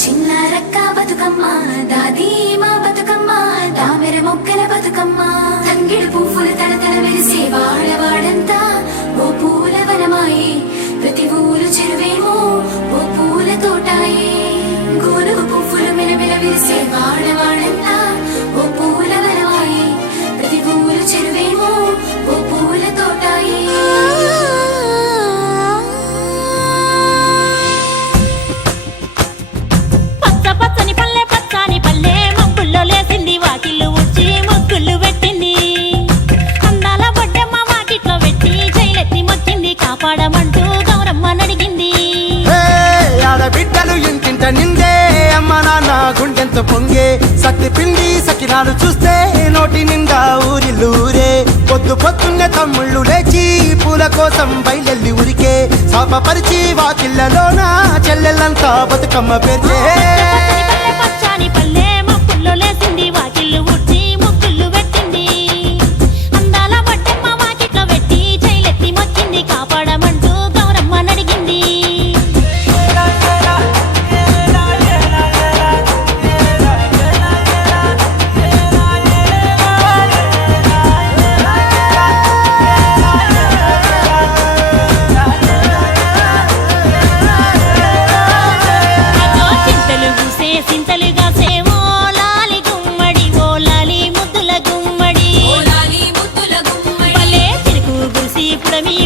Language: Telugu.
చిన్నారక్క బతుకమ్మ దాది మా బతుకమ్మ దామెర మొక్కల బతుకమ్మ తంగిడి పువ్వులు తడతడ మెరిసే వాడవాడంతా ఓ పూల వనమాయే ప్రతి ఊరు చెరువేమో ఓ పూల తోటాయే గోనుగు పువ్వులు మెలమెల విరిసే వాడవాడంతా ఓ పూల వనమాయే ప్రతి ఊరు చెరువేమో ఓ పూల తోటాయే పచ్చని పల్లె పచ్చని పల్లె మబ్బుల్లో లేసింది వాకిళ్ళు ఉచ్చి ముగ్గులు పెట్టింది అందాల బొడ్డమ్మ వాకిట్లో పెట్టి జైలెత్తి మొక్కింది కాపాడమంటూ గౌరమ్మ నడిగింది ఆడబిడ్డలు ఇంటింట నిందే అమ్మ నాన్న గుండెంత పొంగే సత్తి పిండి సకినాలు చూస్తే నోటి నిండా ఊరిల్లూరే పొద్దు పొద్దున్నే తమ్ముళ్ళు లేచి పూల కోసం బయలెల్లి ఉరికే శాపపరిచి వాకిళ్ళలోన చెల్లెళ్ళంతా బతుకమ్మ పేర్చే పచ్చని పల్లె మబ్బుల్లో లేసింది వాకిళ్ళు ఉచ్చి ముగ్గులు పెట్టింది అందాల బొడ్డమ్మ వాకిట్లో పెట్టి జైలెత్తి మొక్కింది కాపాడమంటూ గౌరమ్మ నడిగింది సింతలుగా సేవో లాలి గుమ్మడి ఓ లాలి ముద్దుల గుమ్మడి భలే చిరుకు గుసి పుడమి